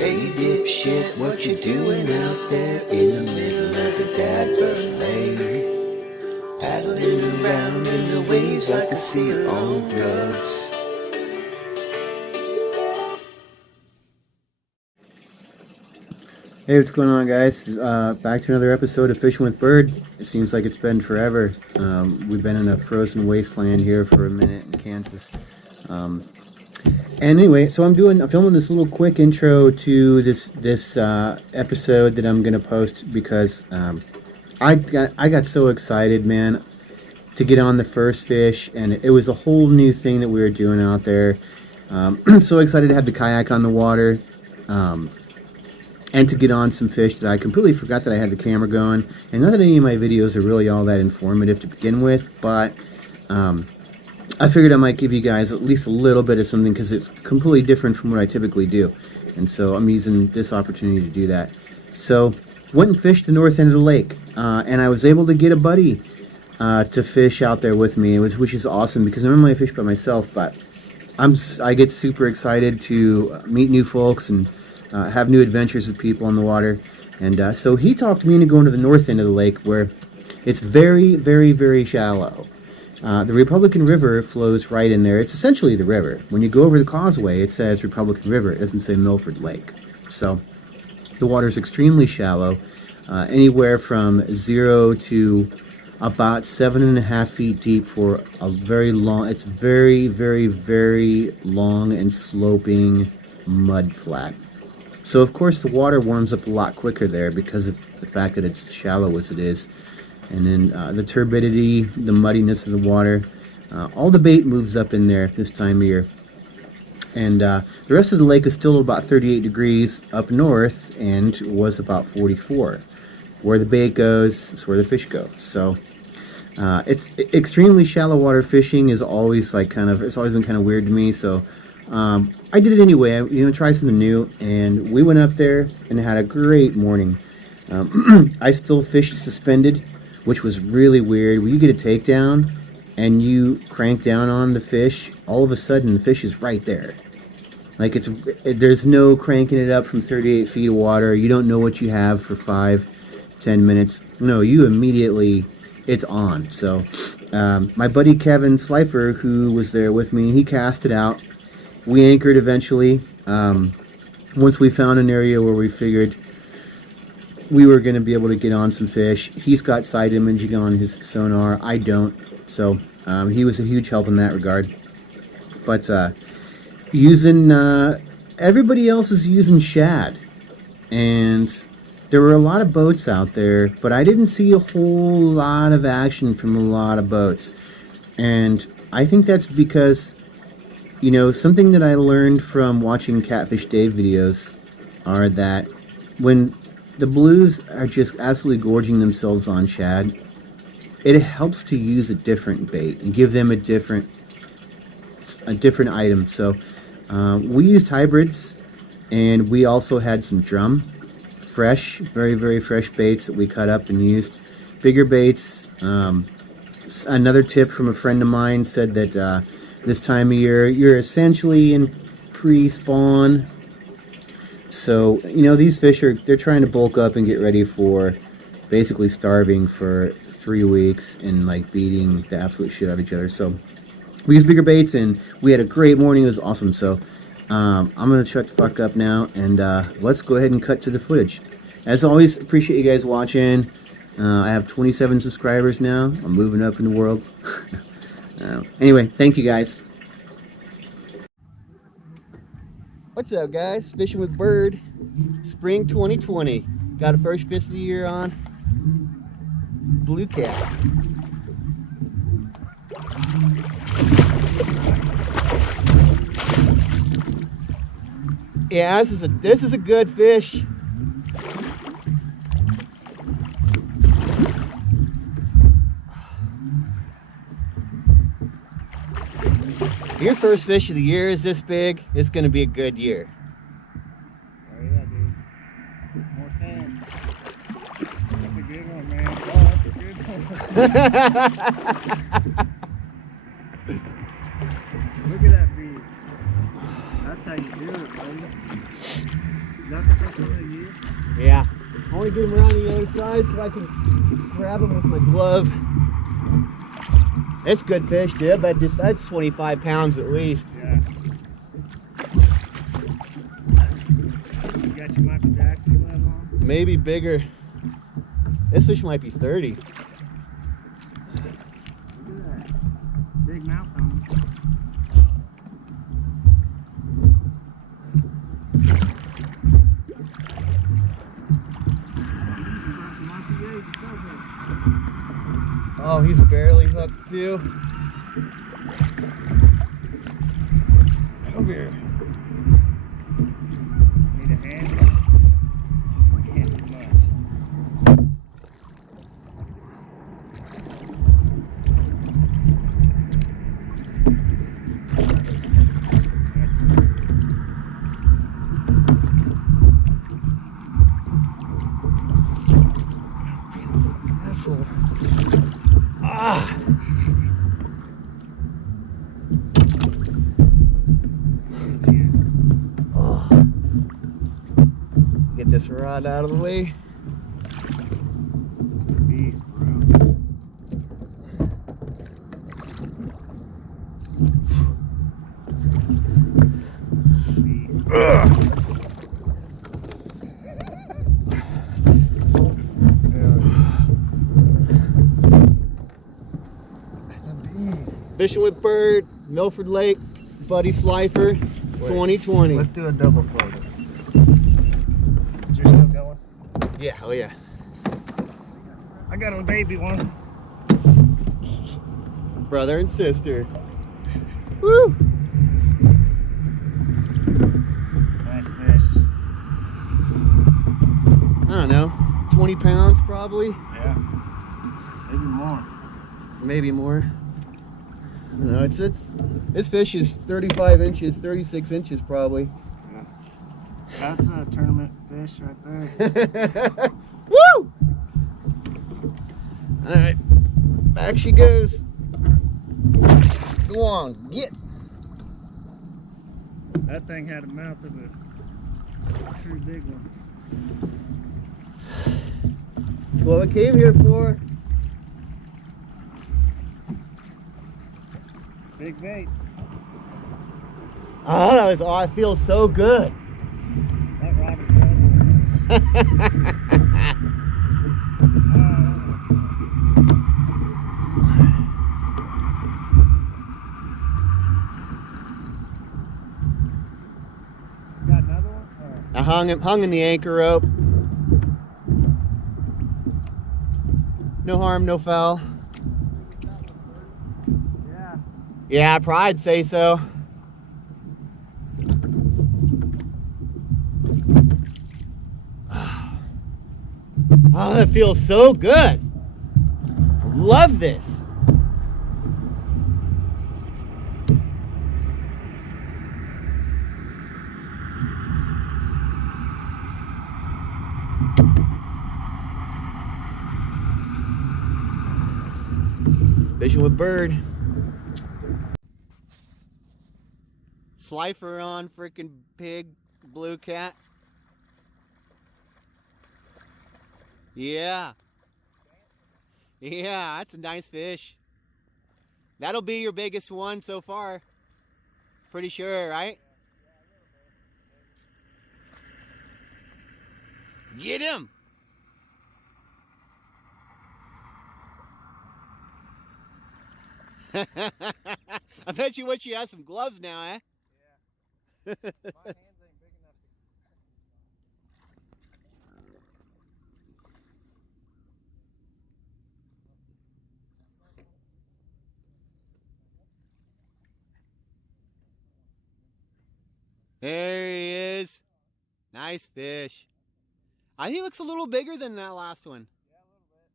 Hey dipshit, what you doing out there in the middle of the Dadburn Lake? Paddling around in the waves like a seal on drugs. Hey, what's going on, guys? Back to another episode of Fishing with Bird. It seems like it's been forever. We've been in a frozen wasteland here for a minute in Kansas. And anyway, so I'm filming this little quick intro to this episode that I'm gonna post because I got so excited, man, to get on the first fish, and it was a whole new thing that we were doing out there. I'm so excited to have the kayak on the water. And to get on some fish that I completely forgot that I had the camera going. And not that any of my videos are really all that informative to begin with, but I figured I might give you guys at least a little bit of something because it's completely different from what I typically do. And so I'm using this opportunity to do that. So went and fished the north end of the lake, and I was able to get a buddy to fish out there with me, which is awesome because normally I fish by myself, but I get super excited to meet new folks and have new adventures with people on the water. And so he talked me into going to the north end of the lake where it's very, very, very shallow. The Republican River flows right in there. It's essentially the river. When you go over the causeway, it says Republican River. It doesn't say Milford Lake. So the water is extremely shallow, anywhere from 0 to about 7.5 feet deep for a very long, it's very, very, very long and sloping mud flat. So of course the water warms up a lot quicker there because of the fact that it's shallow as it is. And then the turbidity, the muddiness of the water, all the bait moves up in there this time of year. And the rest of the lake is still about 38 degrees up north and was about 44. Where the bait goes is where the fish go. So it's extremely shallow water fishing is always like it's always been kind of weird to me. So I did it anyway, try something new, and we went up there and had a great morning. I still fished suspended, which was really weird. When you get a takedown and you crank down on the fish, all of a sudden the fish is right there. Like there's no cranking it up from 38 feet of water. You don't know what you have for 5-10 minutes. No, you immediately, it's on. So my buddy Kevin Slifer, who was there with me, he cast it out. We anchored eventually. Once we found an area where we figured we were going to be able to get on some fish. He's got side imaging on his sonar. I don't. So he was a huge help in that regard. But using everybody else is using shad, and there were a lot of boats out there, but I didn't see a whole lot of action from a lot of boats. And I think that's because, something that I learned from watching Catfish Dave videos are that when the blues are just absolutely gorging themselves on shad, it helps to use a different bait and give them a different item. So we used hybrids, and we also had some drum, fresh, very, very fresh baits that we cut up and used. Bigger baits. Another tip from a friend of mine said that this time of year, you're essentially in pre-spawn. So, these fish they're trying to bulk up and get ready for basically starving for 3 weeks and like beating the absolute shit out of each other. So we used bigger baits and we had a great morning. It was awesome. So I'm going to shut the fuck up now and let's go ahead and cut to the footage. As always, appreciate you guys watching. I have 27 subscribers now. I'm moving up in the world. Anyway, thank you guys. What's up, guys? Fishing with Bird, spring 2020. Got a first fish of the year on blue cat. Yeah, this is a good fish. Your first fish of the year is this big, it's going to be a good year. Oh yeah, dude. More fun. That's a good one, man. Oh, that's a good one. Look at that beast. That's how you do it, buddy. that the first one you used? Yeah. I want to get him around the other side so I can grab him with my glove. It's good fish, dude. But that's 25 pounds at least. Yeah. You got your Michael Jackson glove on? Maybe bigger. This fish might be 30. Look at that. Big mouth on him. Oh, he's barely hooked too. Come here. Need a hand? Can't do much. Asshole. Ah! Oh. Get this rod out of the way. Beast, bro. Beast. That's a beast. Fishing with Bird, Milford Lake, Buddy Slifer, 2020. Let's do a double photo. Is yours still going? Yeah, oh yeah. I got a baby one. Brother and sister. Woo! Nice fish. I don't know, 20 pounds probably, Yeah. Maybe more. maybe more. No, this fish is 35 inches, 36 inches probably. Yeah. That's a tournament fish right there. Woo! All right, back she goes. Go on, get. That thing had a mouth of a true big one. That's what we came here for. Big baits. Oh, that was, oh, I feel so good. That rod is double. Got another one? Or? I hung in the anchor rope. No harm, no foul. Yeah. Yeah, I'd say so. Oh, that feels so good. Love this. Fishing with Bird. Slifer on freaking pig, blue cat. Yeah. Yeah, that's a nice fish. That'll be your biggest one so far. Pretty sure, right? Get him! I bet you wish you had some gloves now, eh? Yeah. My hands ain't big enough to... There he is. Nice fish. I think he looks a little bigger than that last one. Yeah, a little bit.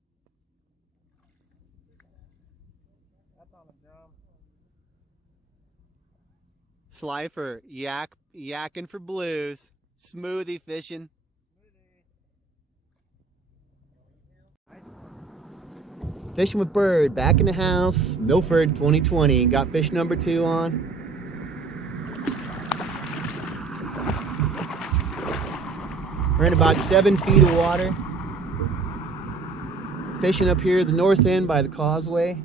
That's on the drum. Slifer, yakking for blues. Smoothie fishing. Fishing with Bird, back in the house, Milford 2020. Got fish number 2 on. We're in about 7 feet of water. Fishing up here at the north end by the causeway.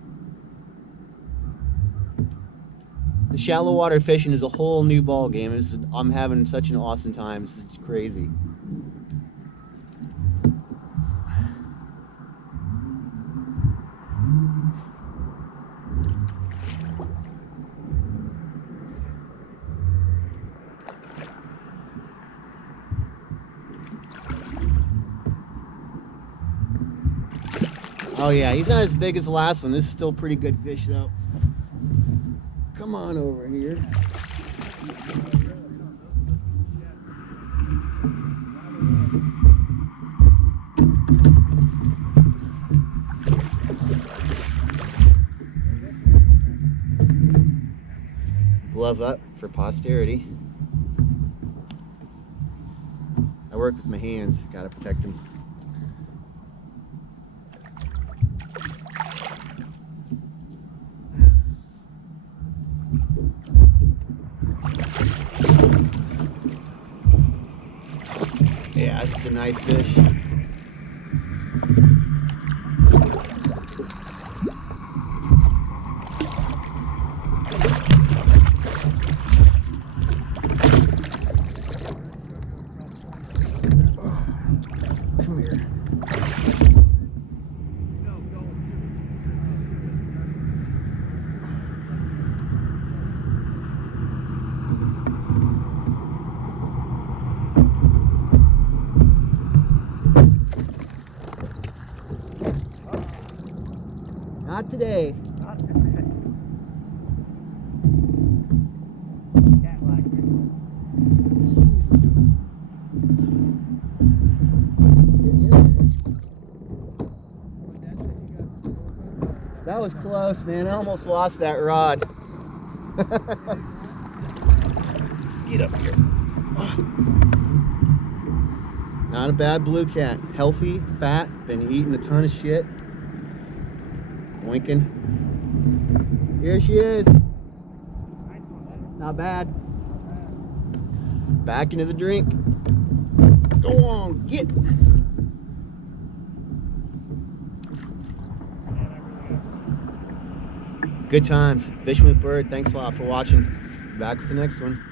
The shallow water fishing is a whole new ball game. I'm having such an awesome time. This is crazy. Oh yeah, he's not as big as the last one. This is still pretty good fish though. Come on over here. Glove up for posterity. I work with my hands, gotta protect them. Yeah, this is a nice fish. Come here. Not today. Not today. Cat-like. That was close, man. I almost lost that rod. Get up here. Not a bad blue cat. Healthy, fat, been eating a ton of shit. Winking. Here she is. Not bad. Back into the drink. Go on, get. Good times. Fishing with Bird. Thanks a lot for watching. Back with the next one.